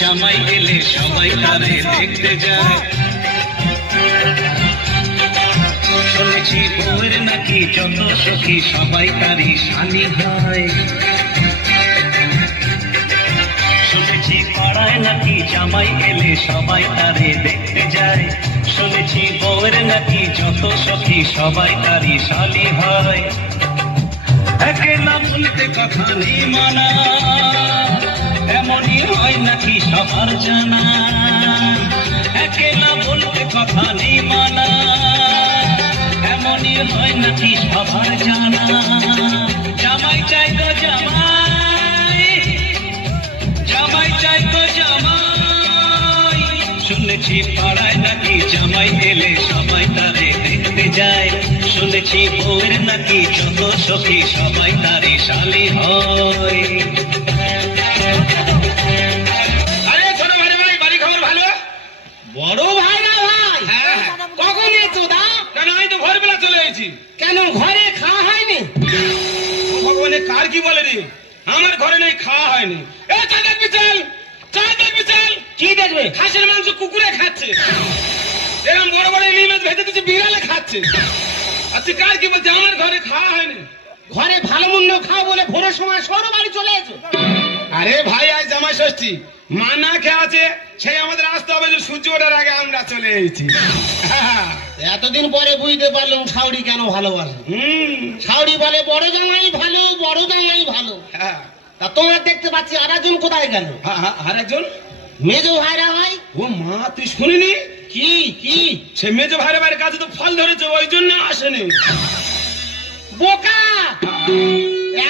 জামাই এলে সবাই তারে দেখতে যায়, শুনেছি বউয়ের নাকি যত সখী সবাই তারই শালি হয়, শুনেছি পাড়ায় নাকি জামাই এলে সবাই তারে দেখতে যায়, শুনেছি বউয়ের নাকি যত সখী সবাই তারই শালি হয়। একলা বলতে কথা নেই মানা, এমনই হয় নাকি সবার জানা, একলা বলতে কথা নেই মানা, এমনই হয় নাকি সবার জানা। জামাই চাই তো জামাই, জামাই চাই তো জামাই, শুনেছি পাড়ায় নাকি জামাই এলে সবাই তারে দেখতে যায়, শুনেছি বউয়ের নাকি যত সখী সবাই তারে শালি হয়। বড় ভাই না ভাই? কখন এসো দা? কেন আমি তো ভোরবেলা চলে এসেছি। কেন ঘরে খাওয়া হয়নি? ভগবানের কার কি বলে রে, আমার ঘরে নেই খাওয়া হয়নি। এ চা দেখবি চল, চা দেখবি চল। কি দেখবে? খাসির মাংস কুকুরে খাচ্ছে, এরকম বড় বড় ইলিশ মাছ ভেজে দিচ্ছে বিড়ালে খাচ্ছে। আচ্ছা কার কি বলছে আমার ঘরে খাওয়া হয়নি? ঘরে ভালো মন্দ খাও বলে ভোরের সময় সরো বাড়ি চলে এসো। আরে ভাই আজ জামাই ষষ্ঠী, মা না খেয়ে আছে, সেই আমাদের আসতে হবে যে সূর্য ওঠার আগে আমরা চলে এসেছি। এতদিন পরে বুঝতে পারলাম শাওড়ি কেন ভালোবাসে। শাওড়ি বলে বড় জামাই ভালো, বড় জামাই ভালো। তা তোমরা দেখতে পাচ্ছি আর একজন কোথায় গেল? আর একজন মেজো ভাইরা ভাই। ও মা তুই শুনিনি? কি কি? সে মেজো ভাইরা ভাইয়ের কাছে তো ফল ধরেছে, ওই জন্য আসেনি। বোকা,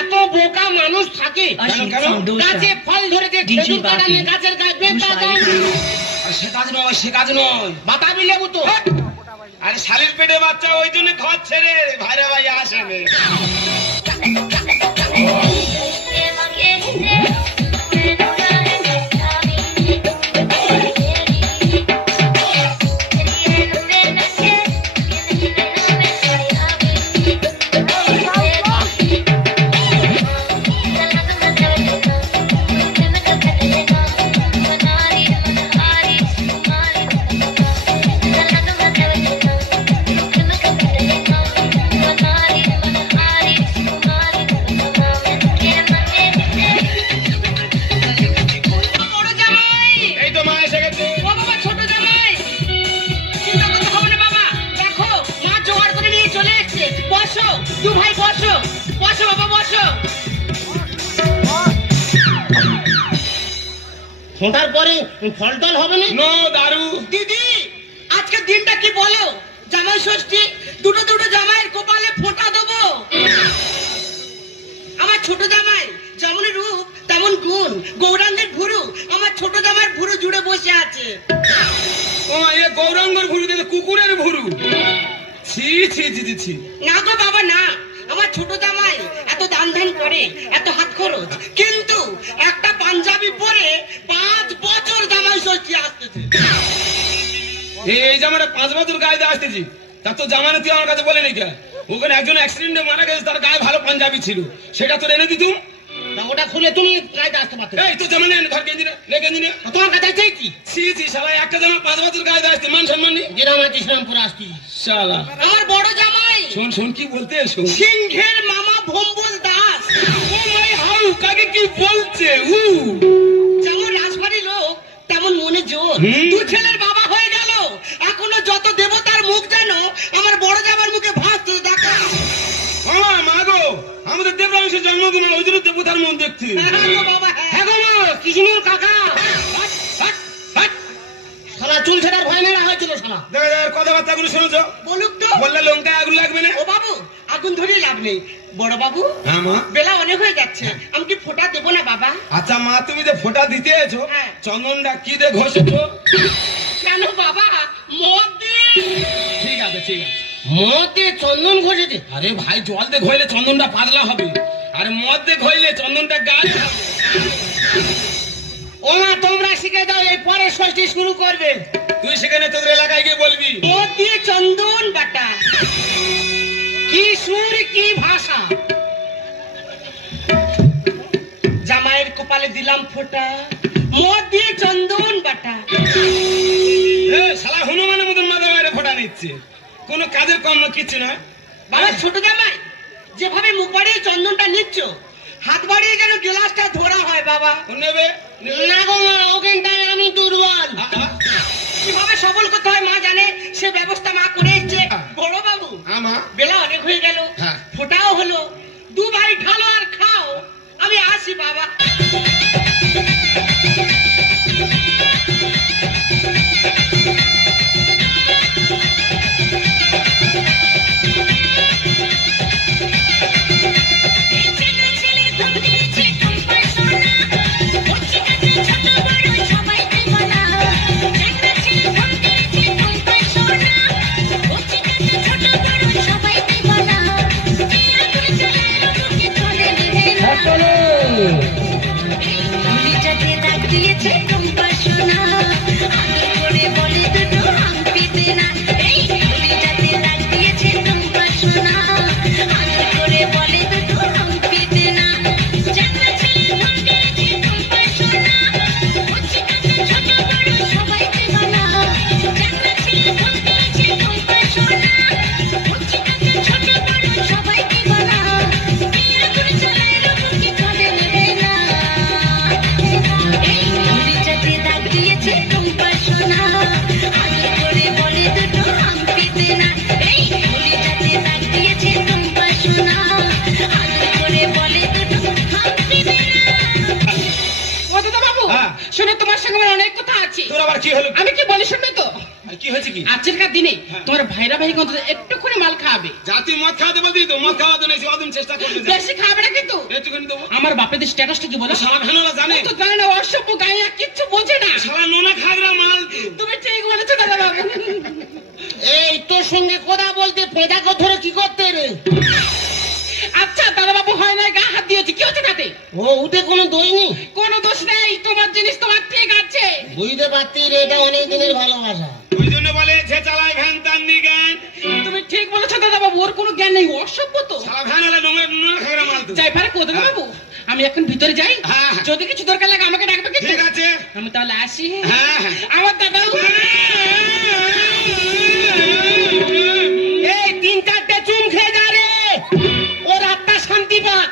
এত বোকা মানুষ থাকে? গাছে ফল ধরেছে, খেজুর কাটালে গাছের গাছ বেঁকা যায়। সে কাজ নয়, সে কাজ নয়, বাতাবি লেবু তো। আরে শালির পেটে বাচ্চা, ওই জন্য খাচ্ছে রে, ভাইরা ভাই আসেনি। ফোটার পরে ফল টল হবে না? নো দারু। দিদি আজকে দিনটা কি বলো? জামাই ষষ্ঠী, দুটো দুটো জামাইয়ের কপালে ফোঁটা দেবো। আমার ছোট জামাই যেমন রূপ তেমন গুণ, গৌরাঙ্গের ভুরু আমার ছোট জামাইয়ের ভুরু জুড়ে বসে আছে। ও এ গৌরাঙ্গের ভুরু দিলে কুকুরের ভুরু। ছি ছি ছি ছি। না গো বাবা না, আমার ছোট জামাই এত দান ধান করে, এত হাত খরচ, কিন্তু একটা পাঞ্জাবি পরে 5 বছর জামাই ষষ্ঠী আসতেছে। এই জামাটা 5 বছর গায়ে দিয়ে আসতেছি, তা তো জামানা তুই আমার কাছে বলে নি কে? ওখানে একজন অ্যাক্সিডেন্টে মারা গেছে, তার গায়ে ভালো পাঞ্জাবি ছিল, সেটা তো এনে দিতুম। না ওটা খুলে তুমি গায়ে আসতে পারতে। এই তো জামা নেই, ধর গেঞ্জি নে গেঞ্জি নে। তোমার কাছে চাই কি? ছি ছি শালা, একটা জামা 5 বছর গায়ে দিয়ে আসতে মান সম্মান নেই। গ্রামে কৃষ্ণাম পুরো আসছি শালা। আমার বড় জামাই শোন শোন কি বলতে, শোন। সিংহের মামা ভম্বল দাস। ও মাই হাউ, কাকে কি বলছে? যেমন রাজবাড়ি লোক তেমন মনে জোর। দু ছেলের বাবা হয়ে গেল, এখনো যত দেবতার মুখ যেন আমার বড় জামার মুখে ভাসতে দেখা। আমার মা গো, আমাদের দেবরাংশের জন্মদিন, ওই জন্য দেবতার মন দেখছি। হ্যাঁ গো বাবা, হ্যাঁ গো কৃষ্ণুর কাকা। শালা চুল ছেড়ার ভয় না হয়েছিল শালা। দেখা যায় কথাবার্তা গুলো শুনেছো? বলুক তো। বললে লঙ্কায় আগুন লাগবে না? ও বাবু আগুন ধরিয়ে লাভ নেই। বড় বাবু, হ্যাঁ মা, বেলা অনেক হয়ে যাচ্ছে, আমি কি ফোঁটা দেবো না বাবা? আচ্ছা মা, তুমি যে ফোঁটা দিতে এসো, হ্যাঁ। চন্দনটা কি দিয়ে ঘষেছো? কেন বাবা? মদ দিন। ঠিক আছে ঠিক আছে, মদ দিয়ে চন্দন ঘষেছে? আরে ভাই জল দিয়ে ঘইলে চন্দনটা পাতলা হবে, আর মদ দিয়ে ঘইলে চন্দনটা গাঢ় হবে। ও মা, তোমরা শিখে দাও, এই পরে ষষ্ঠী শুরু করবে। তুই সেখানে তোদের এলাকায় গিয়ে বলবি মদ দিয়ে চন্দন বাটা। কি সুর, কি ভাষা! জামাইয়ের কপালে দিলাম ফোঁটা, মদ দিয়ে চন্দন বাটা। এ শালা হনুমানের মতন মাথা বাইরে ফোটা নিচ্ছে, কোনো কাজের কম না, কিচ্ছু না। বাবা ছোট জামাই, যেভাবে মুখ বাড়িয়ে চন্দনটা নিচ্ছ, হাত বাড়িয়ে যেন গ্লাসটা ধরা হয় বাবা। ও নেবে না গো মা, ওখানটায় আমি দুর্বল। কিভাবে সবল করতে হয় মা জানে, সে ব্যবস্থা মা করে এসছে। বড় বাবু, আমা বেলা অনেক হয়ে গেল, হ্যাঁ। ফোটাও হলো, দু ভাই ঢালো আর খাও, আমি আসি বাবা। শোনো, তোমার সঙ্গে আমার অনেক কথা আছে। তোর আবার কি হলো? আমি কি বলি শুনবে তো? কি হয়েছে কি? আজকের দিনে তোমার ভাইরা ভাই কত একটু করে মাল খাবে। জাতি মদ খাওয়াতে বলতি তো, মদ খাওয়াতে নেই, অদম চেষ্টা করবে। বেশি খাবে না কিন্তু। একটুখানি দেবো। আমার বাপেদের স্ট্যাটাসটা কি বলো? শালা ভেনালা জানে তো জানে না, অসভ্য গায়ে কিচ্ছু বোঝে না। শালা নোনা খাগড়া মাল তো। তুমি ঠিক বলেছো দাদা বাবু। এই তোর সঙ্গে কথা বলতে পেদাকে ধরে কি করতে রে? আচ্ছা দাদা বাবু, হয় না গা হাত দিয়েছি, কি হচ্ছে তাতে? ও উঠে কোনো দোষ নেই? কোনো দোষ নেই, তোমার জিনিস তোমার ঠিক আছে। বুঝতে পারছি রে, এটা অনেক দিনের ভালোবাসা। ওই জন্য বলে যে চালায় ভ্যান তার নি জ্ঞান। তুমি ঠিক বলেছো দাদা বাবু, ওর কোনো জ্ঞান নেই, অসভ্য তো। শালা ভ্যানালা নোনা নোনা খাগড়া মাল তো। যাই পারে কোথায় বাবু, আমি এখন ভিতরে যাই। হ্যাঁ। যদি কিছু দরকার লাগে আমাকে ডাকবে কিন্তু। ঠিক আছে। আমি তাহলে আসি। হ্যাঁ, হ্যাঁ। আমার দাদা এই 3-4টে চুম খেয়ে যা রে, ওর আত্মা শান্তি পাক।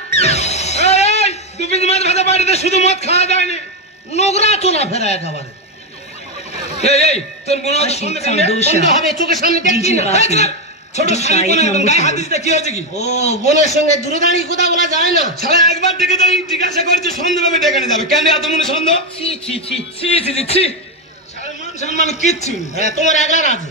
এই দু পিস মাছ ভাজা বাড়িতে শুধু মদ খাওয়া যায় না। নোংরা চলা ফেরা একেবারে। এই তোর মনে হচ্ছে সন্দেহ বন্ধ হবে, চোখের সামনে দেখছি না। এই তোরা ছোট শালি কোনে একদম গায়ে হাত দিতে কি হয়েছে কি? ও বোনের সঙ্গে দূরে দাঁড়িয়ে কথা বলা যায় না। শালা একবার ডেকে যাই জিজ্ঞাসা করছে সন্দেহ ভাবে ডেকে নিয়ে যাবে, কেন এত মনে সন্দেহ? ছি ছি ছি। ছি ছি ছি ছি। শালা মান সম্মান কিচ্ছু নেই। হ্যাঁ, তোমার একলার আছে।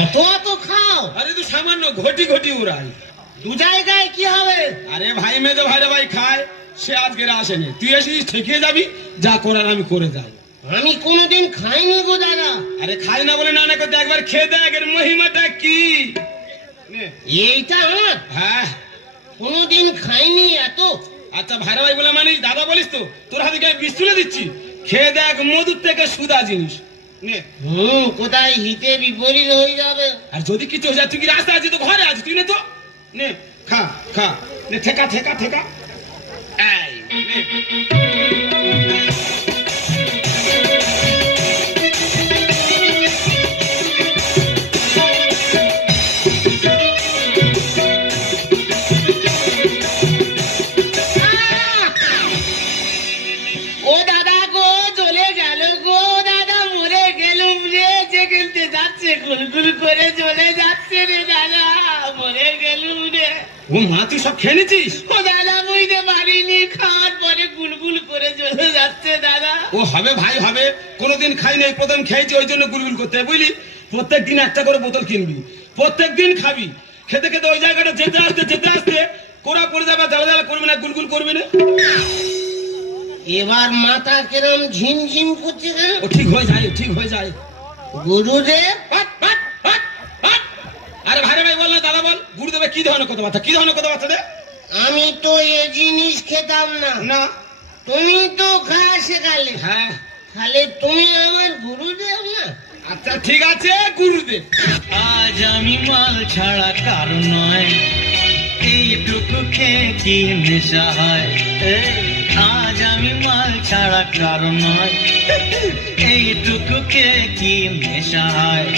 অত অত খাও, আরে তুই সামান্য ঘটি ঘটি উড়াই। দু জায়গায় কি হবে? আরে ভাই মেজো ভাইরা ভাই খায়, সে আজকে আসেনি, তুই এসেছিস ঠেকিয়ে যাবি, যা করার আমি করে যাবো। আমি কোনোদিন খাইনি গো দাদা। আরে খাই না বলে না না করতে একবার খেয়ে দেখ এর মহিমাটা কি। নে। এইটা আমার হ্যাঁ কোনোদিন খাইনি এত। আচ্ছা ভাইরা ভাই বলে মানিস, দাদা বলিস তো, তোর হাতে গায়ে বিষ তুলে দিচ্ছি, খেয়ে দেখ মধুর থেকে সুদা জিনিস। নে। কোথায় হিতে বিপরীত হয়ে যাবে। আর যদি কিছু হয়ে যায়, তুই কি রাস্তায় আছিস তো ঘরে আছিস, তুই নে তো, নে খা খা, নে ঠেকা ঠেকা ঠেকা। এই, নে। ও দাদা গো, জ্বলে গেল গো দাদা, মরে গেলুম রে, যে গেলতে যাচ্ছে গুলগুল করে জ্বলে যাচ্ছে রে দাদা, মরে গেলুম রে। ও মা, তুই সব খেয়ে নিছিস? ও দাদা বুঝতে পারিনি, খাওয়ার পরে গুলগুল করে জ্বলে যাচ্ছে দাদা। ও হবে ভাই হবে, কোনোদিন খাই নাই, প্রথম খেয়েছি ওই জন্য গুলগুল করতে হয়, বুঝলি? প্রত্যেক দিন একটা করে বোতল কিনবি, প্রত্যেক দিন খাবি, খেতে খেতে ওই জায়গাটা যেতে আসতে কোরা পড়ে যাবে, জ্বালা জ্বালা করবি না, গুলগুল করবি না। এবার মাথা কিরম ঝিমঝিম করছে কেন? ও ঠিক হয়ে যায়, ঠিক হয়ে যায়। গুরুদেব, হাট, হাট, হাট, হাট। আরে ভাই ভাই বল না, দাদা বল, গুরুদেবের কি ধরনের কথাবার্তা, কি ধরনের কথাবার্তা রে? আমি তো এ জিনিস খেতাম না, না। তুমি তো খাওয়া শেখালে, হ্যাঁ, তাহলে তুমি আমার গুরুদেব না? আচ্ছা ঠিক আছে গুরুদেব। আজ আমি মাল ছাড়া কারো নয়, এইটুকু খেয়ে কি নেশা হয়। আজ আমি মাল ছাড়া কারো নয়, এইটুকু খেয়ে কি নেশা হয়।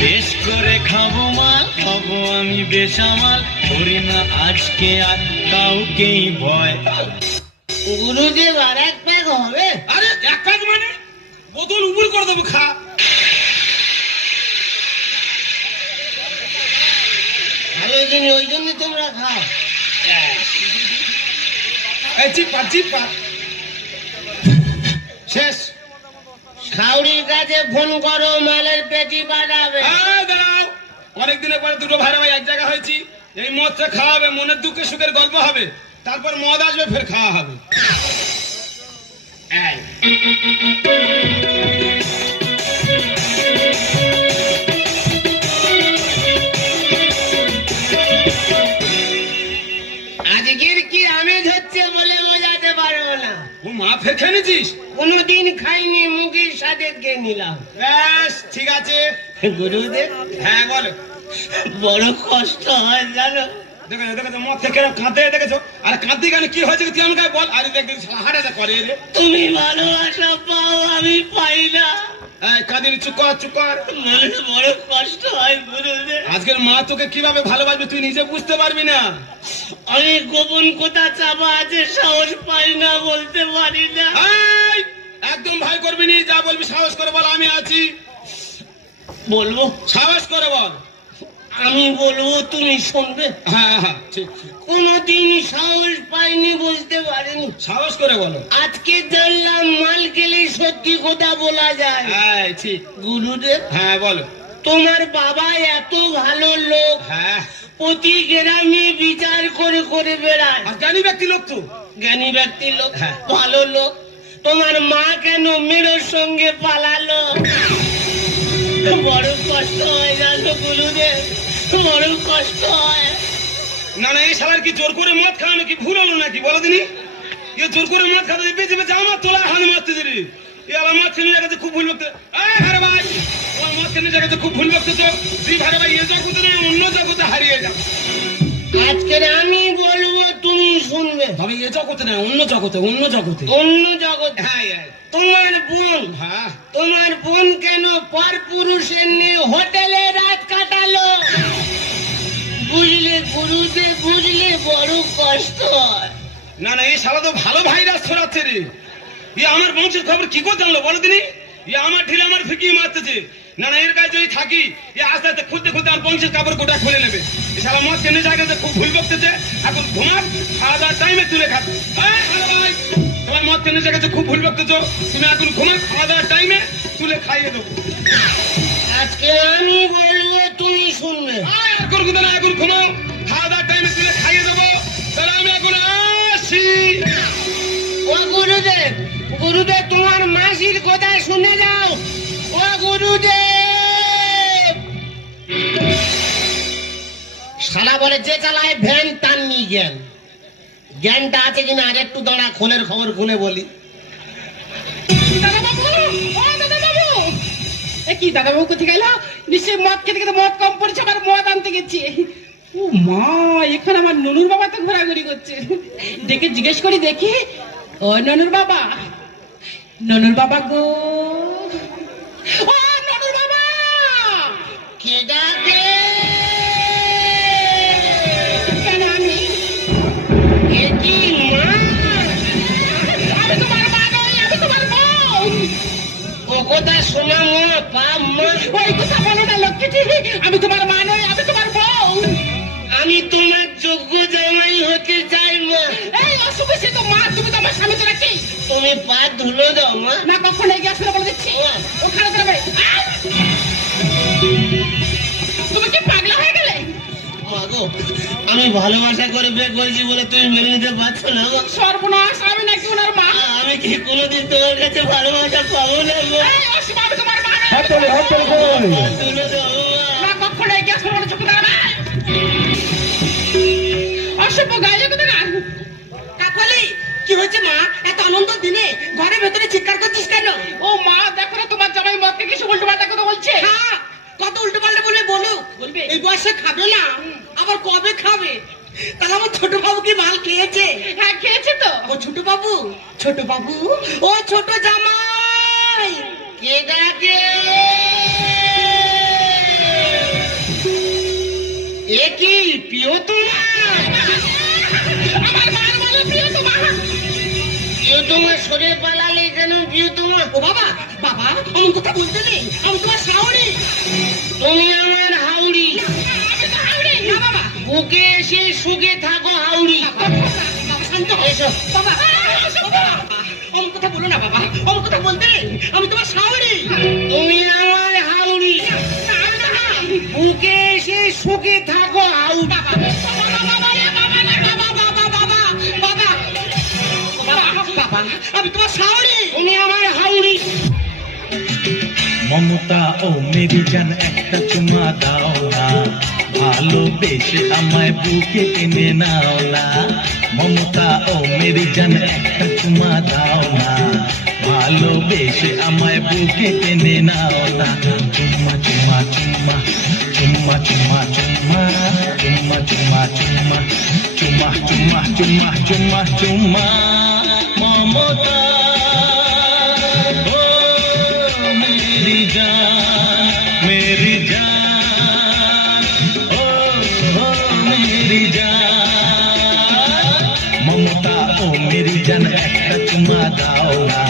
বেশ করে খাবো মাল, খাবো আমি বেসামাল, করি না আজকে আর কাউকেই ভয়। গুরুদেব আর এক প্যাক হবে? আরে এক প্যাক মানে বোতল উবুল করে দেবো, খা। ভালো জিনিস, ওই জন্য তোমরা খাও। এই চিপা চিপা, শেষ। সাউরির কাছে ফোন করো, মালের পেটি বাড়াবে। দাঁড়াও, অনেকদিনের পরে দুটো ভাই ভাই এক জায়গা হয়েছি, এই মদটা খাওয়া হবে, মনের দুঃখে সুখের গল্প হবে, তারপর মদ আসবে, ফের খাওয়া হবে। এই আজকের কি আমেজ হচ্ছে বলে বোঝাতে পারবো না। ও মা, ফের খেয়ে নিয়েছিস? কোনোদিন খাইনি, মুখের সাথে খেয়ে নিলাম। ব্যাস ঠিক আছে। গুরুদেব, হ্যাঁ বলো। বড় কষ্ট হয় জানো। দেখেছো দেখেছো, মদ থেকে কাঁদতে দেখেছো? আর কাঁদতে গেলে কি হয়েছে তুই আমাকে বল। আরে দেখ হাঁটাটা করে রে। তুমি ভালোবাসা পাও, আমি পাই না। কাঁদিনি, চুপ কর চুপ কর। মনে বড় কষ্ট হয় গুরুদেব। আজকের মা তোকে কিভাবে ভালোবাসবে তুই নিজে বুঝতে পারবি না। আমি গোপন কথা চাপা আছে, সাহস পাই না, বলতে পারি না। এই, একদম ভয় করবি নি, যা বলবি সাহস করে বল, আমি আছি। বলবো? সাহস করে বল। আমি বলবো, তুমি শুনবে? হ্যাঁ হ্যাঁ ঠিক ঠিক। কোনদিন সাহস পাইনি, বুঝতে পারিনি। সাহস করে বলো। আজকে জানলাম মাল খেলে সত্যি কথা বলা যায়। হ্যাঁ ঠিক। গুরুদেব, হ্যাঁ বলো। তোমার বাবা এত ভালো লোক, হ্যাঁ, প্রতি গ্রামে বিচার করে করে বেড়ায়। আর জ্ঞানী ব্যক্তি লোক তো। জ্ঞানী ব্যক্তি লোক, হ্যাঁ। ভালো লোক। তোমার মা কেন মেয়ের সঙ্গে পালালো? বড় কষ্ট হয় জানো গুরুদেব, বড় কষ্ট হয়। না না, এই শালার কি জোর করে মদ খাওয়ানো কি ভুল হলো নাকি বলো দিনি? এ জোর করে মদ খাওয়াতে বেঁচে বেঁচে আমার তোলা হান মারতে দিলি। এ আমার মদ খেলে জায়গাতে খুব ভুল বকতে। আরে ভাই, তোমার মদ খেলে জায়গাতে খুব ভুল বকতেছ। তুই ভাই ভাই এ জগতে নেই, অন্য জগতে হারিয়ে যাও। আজকে আমি বলবো, তুমি শুনবে। তবে এ জগতে না, অন্য জগতে, অন্য জগতে। অন্য জগৎ। হ্যাঁ হ্যাঁ তোমার বোন, হ্যাঁ। তোমার বোন কেন পর পুরুষের নিয়ে হোটেলে রাত কাটালো? বুঝলে গুরুদেব, বুঝলে বড় কষ্ট হয়। না না, এই শালা তো ভালো ভাইরাস ছড়াচ্ছে রে। এ আমার বংশের খবর কি করে জানলো বলো দিনি? এ আমার ঢিলে আমার ফিকি মারতেছে। না না, এর কাছে যদি থাকি এ আস্তে আস্তে খুলতে খুলতে আর বংশের কাপড় গোটা খুলে নেবে। এ শালা মদ কেনে জায়গাতে খুব ভুল বকতেছে। এখন ঘুমাক, খাওয়া দাওয়ার টাইমে তুলে খাবে। তোমার মদ কেনে জায়গাতে খুব ভুল বকতেছ। তুমি এখন ঘুমাক, খাওয়া দাওয়ার টাইমে তুলে খাইয়ে দেবো। আজকে আমি বলবো, তুমি শুনবে। এখন কোথাও না, এখন ঘুমাও, খাওয়া দাওয়ার টাইমে তুলে খাইয়ে দেবো। তাহলে আমি এখন আসি। ও গুরুদেব, গুরুদেব তোমার মাসির কথা শুনে যাও। ও গুরুদেব, শালা বলে যে চালায় ভ্যান তার নি জ্ঞান। জ্ঞানটা আছে কিনা আর একটু দাঁড়া, খোলের খবর খুলে বলি। দাদাবাবু, ও দাদাবাবু, এ কি দাদাবাবু কোথায় গেল? নিশ্চয়ই মদ খেতে খেতে মদ কম পড়েছে, আবার মদ আনতে গেছি। ও মা, এখানে আমার ননুর বাবা তো ঘোরাঘুরি করছে। দেখে জিজ্ঞেস করি দেখি। ও ননুর বাবা, ননুর বাবা গো, ও ননুর বাবা। কে ডাকে? কেন আমি? এ কি মা? আমি তোমার মা নই, আমি তোমার বউ। ও কথা শোনা মা, পাপ মা। ওই কথা বলো না লক্ষ্মীটি, আমি তোমার মা নই, আমি তোমার বউ। আমি তোমার যোগ্য জামাই হতে চাই মা। এই অসুখে সে তো মা, তুমি তো আমার স্বামী তো নাকি? তুমি পা ধুলো দাও মা। না কখন এগিয়ে আসলে বলে দিচ্ছি, ওখানে তোরা বাড়ি। তুমি কি পাগলা হয়ে গেলে? মাগো, আমি ভালোবাসা করে বিয়ে করেছি বলে তুমি মেনে নিতে পারছো না গো। সর্বনাশ, আমি নাকি সোনার মা। আমি কি কোনোদিন তোমার কাছে ভালোবাসা পাবো না গো? এই অসীম, আমি তোমার মা নই। হাত তোলে কই তুলে দাও না, কখনো এগিয়ে আসবে না, চুপ করে দাঁড়াবে। অসভ্য গায়ে কোথায় গান। কাকলি কি হয়েছে মা? এত আনন্দ দিনে ঘরের ভেতরে চিৎকার করছিস কেন? ও মা, দেখো না তোমার জামাই মদ থেকে কিছু উল্টো পাল্টা কথা বলছে। হ্যাঁ, কত উল্টো পাল্টা বলবে বলুক। বলবে। এই বয়সে খাবে না, আবার কবে খাবে? তাহলে আমার ছোট বাবু কি মাল খেয়েছে? হ্যাঁ, খেয়েছে তো। ও ছোট বাবু, ছোট বাবু, ও ছোট জামাই, কে ডাকে? এ কি প্রিয়তমা? আমার মার বলে প্রিয় তোমার। প্রিয়তমা সরে পালালে কেন প্রিয়তমা? ও বাবা, বাবা অমন কথা বলতে নেই, আমি তোমার শাওরি। তুমি আমার হাউড়ি। আমি তো হাওড়ে। না বাবা। বুকে এসে সুখে থাকো হাউড়ি। বাবা শান্ত হও। এসো। বাবা, অসভ্য। অমন কথা বলো না বাবা, অমন কথা বলতে নেই, আমি তোমার শাওরি। তুমি আমার হাউড়ি। বুকে এসে সুখে থাকো হাউড়ি। বাবা, বাবা, বাবা, আমি তোমার শাওরি। তুমি আমার হাউড়ি। মমতা ও মেরি জান একটা চুমা দাও না, ভালোবেসে আমায় বুকে টেনে নাও না। মমতা ও মেরি জান একটা চুমা দাও না, ভালোবেসে আমায় বুকে টেনে নাও না। চুম্মা চুম্মা চুম্মা চুম্মা চুম্মা চুম্মা চুম্মা চুম্মা চুম্মা চুম্মা চুম্মা চুম্মা চুম্মা চুম্মা মমতা मेरी जान ओ मेरी जान ममता ओ मेरी जान একটা চুমা দাও না,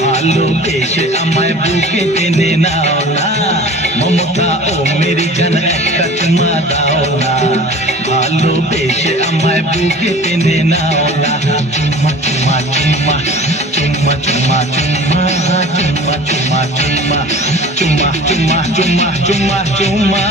ভালোবেসে আমায় বুকে টেনে নাও না। মমতা ও মেরি জান একটা চুমা দাও না, ভালোবেসে আমায় বুকে টেনে নাও না। চুম্মা চুম্মা চুম্মা চুম্মা চুম্মা চুম্মা চুম্মা চুম্মা চুম্মা চুম্মা চুম্মা চুম্মা চুম্মা চুম্মা।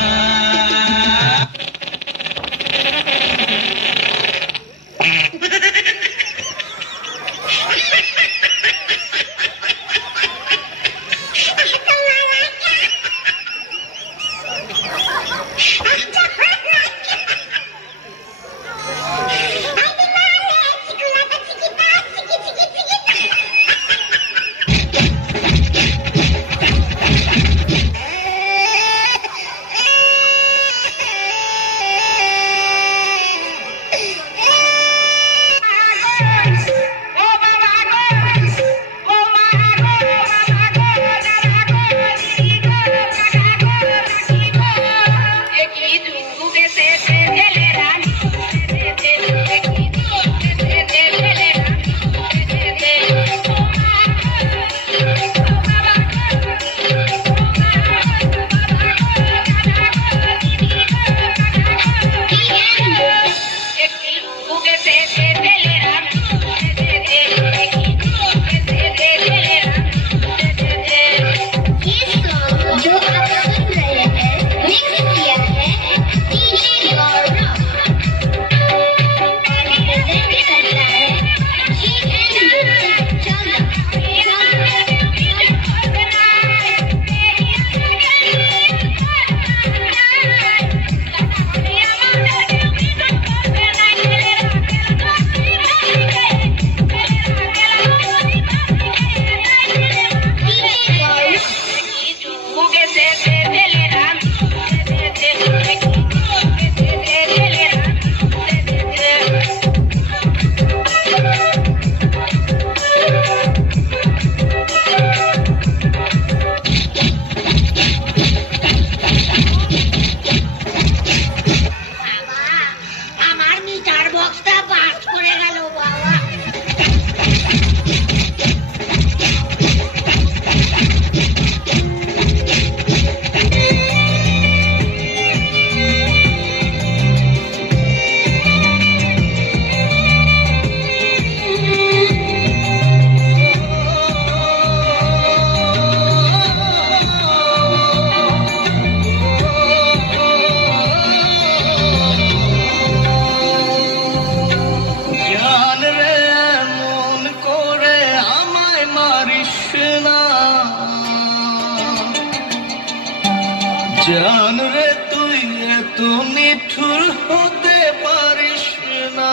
জান রে তুই এত নিঠুর হতে পারিস না।